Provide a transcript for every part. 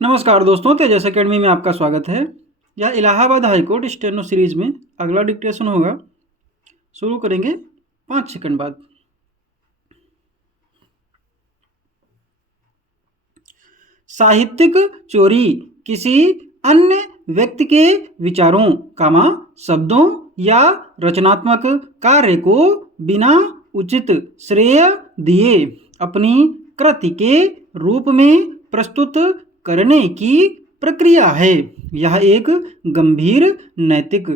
नमस्कार दोस्तों, तेजस एकेडमी में आपका स्वागत है। यह Allahabad high court steno series में अगला डिक्टेशन होगा। शुरू करेंगे 5 सेकंड बाद। साहित्यिक चोरी किसी अन्य व्यक्ति के विचारों, शब्दों या रचनात्मक कार्य को बिना उचित श्रेय दिए अपनी कृति के रूप में प्रस्तुत करने की प्रक्रिया है। यह एक गंभीर नैतिक,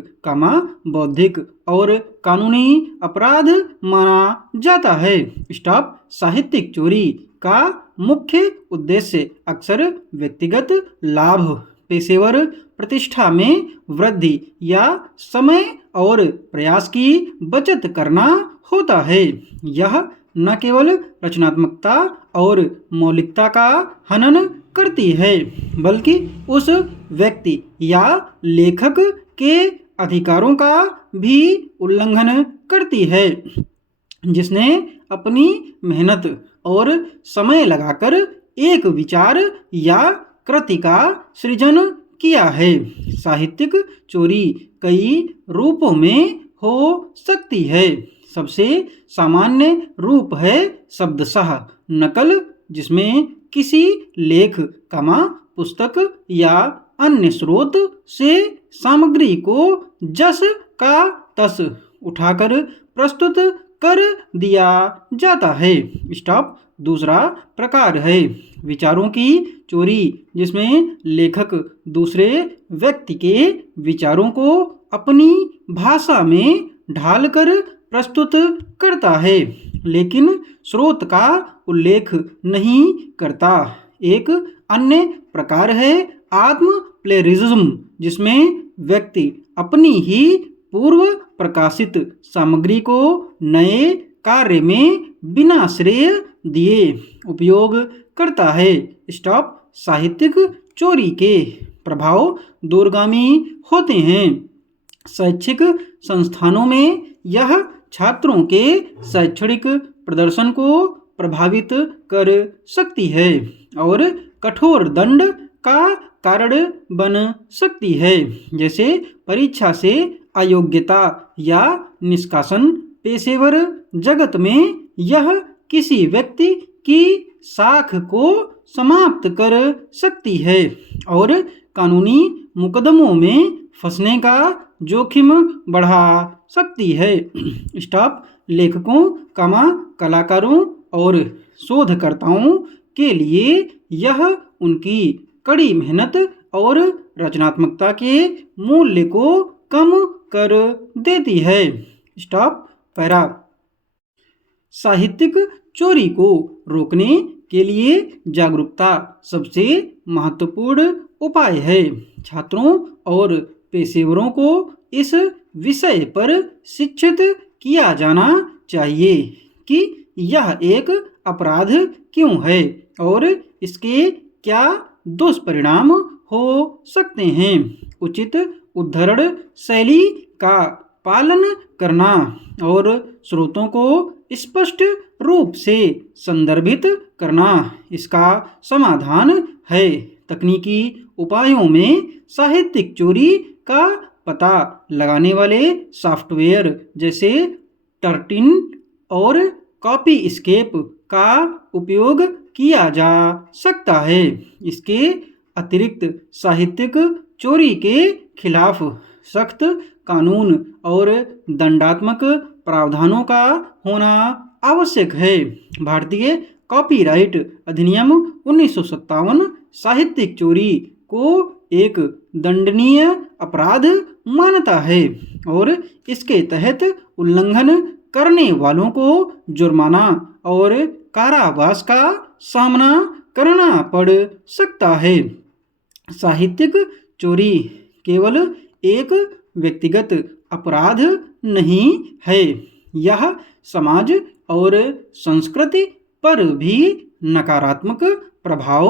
बौद्धिक और कानूनी अपराध माना जाता है। स्टॉप। साहित्यिक चोरी का मुख्य उद्देश्य अक्सर व्यक्तिगत लाभ, पेशेवर प्रतिष्ठा में वृद्धि या समय और प्रयास की बचत करना होता है। यह न केवल रचनात्मकता और मौलिकता का हनन करती है, बल्कि उस व्यक्ति या लेखक के अधिकारों का भी उल्लंघन करती है जिसने अपनी मेहनत और समय लगाकर एक विचार या कृति का सृजन किया है। साहित्यिक चोरी कई रूपों में हो सकती है। सबसे सामान्य रूप है शब्दशः नकल, जिसमें किसी लेख, पुस्तक या अन्य स्रोत से सामग्री को जस का तस उठाकर प्रस्तुत कर दिया जाता है। स्टॉप। दूसरा प्रकार है विचारों की चोरी, जिसमें लेखक दूसरे व्यक्ति के विचारों को अपनी भाषा में ढालकर प्रस्तुत करता है, लेकिन स्रोत का उल्लेख नहीं करता। एक अन्य प्रकार है आत्म प्लेरिज्म, जिसमें व्यक्ति अपनी ही पूर्व प्रकाशित सामग्री को नए कार्य में बिना श्रेय दिए उपयोग करता है। स्टॉप। साहित्यिक चोरी के प्रभाव दूरगामी होते हैं। शैक्षिक संस्थानों में यह छात्रों के शैक्षणिक प्रदर्शन को प्रभावित कर सकती है और कठोर दंड का कारण बन सकती है, जैसे परीक्षा से अयोग्यता या निष्कासन। पेशेवर जगत में यह किसी व्यक्ति की साख को समाप्त कर सकती है और कानूनी मुकदमों में फंसने का जोखिम बढ़ा सकती है। स्टॉप। लेखकों, कलाकारों और शोधकर्ताओं के लिए यह उनकी कड़ी मेहनत और रचनात्मकता के मूल्य को कम कर देती है। स्टॉप। पैरा। साहित्यिक चोरी को रोकने के लिए जागरूकता सबसे महत्वपूर्ण उपाय है। छात्रों और पेशेवरों को इस विषय पर शिक्षित किया जाना चाहिए कि यह एक अपराध क्यों है और इसके क्या दुष्परिणाम हो सकते हैं। उचित उद्धरण शैली का पालन करना और स्रोतों को स्पष्ट रूप से संदर्भित करना इसका समाधान है। तकनीकी उपायों में साहित्यिक चोरी का पता लगाने वाले सॉफ्टवेयर जैसे टर्टिन और कॉपी एस्केप का उपयोग किया जा सकता है। इसके अतिरिक्त साहित्यिक चोरी के खिलाफ सख्त कानून और दंडात्मक प्रावधानों का होना आवश्यक है। भारतीय कॉपीराइट अधिनियम 1957 साहित्यिक चोरी को एक दंडनीय अपराध मानता है और इसके तहत उल्लंघन करने वालों को जुर्माना और कारावास का सामना करना पड़ सकता है। साहित्यिक चोरी केवल एक व्यक्तिगत अपराध नहीं है, यह समाज और संस्कृति पर भी नकारात्मक प्रभाव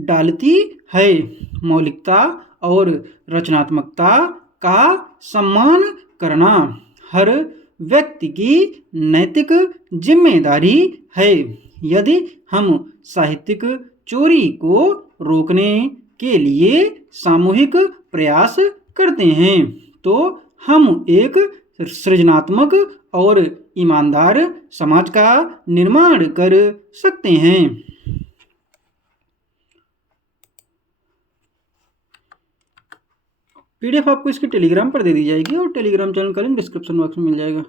डालती है। मौलिकता और रचनात्मकता का सम्मान करना हर व्यक्ति की नैतिक जिम्मेदारी है। यदि हम साहित्यिक चोरी को रोकने के लिए सामूहिक प्रयास करते हैं तो हम एक सृजनात्मक और ईमानदार समाज का निर्माण कर सकते हैं। पीडीएफ आपको इसकी टेलीग्राम पर दे दी जाएगी और टेलीग्राम चैनल का लिंक डिस्क्रिप्शन बॉक्स में मिल जाएगा।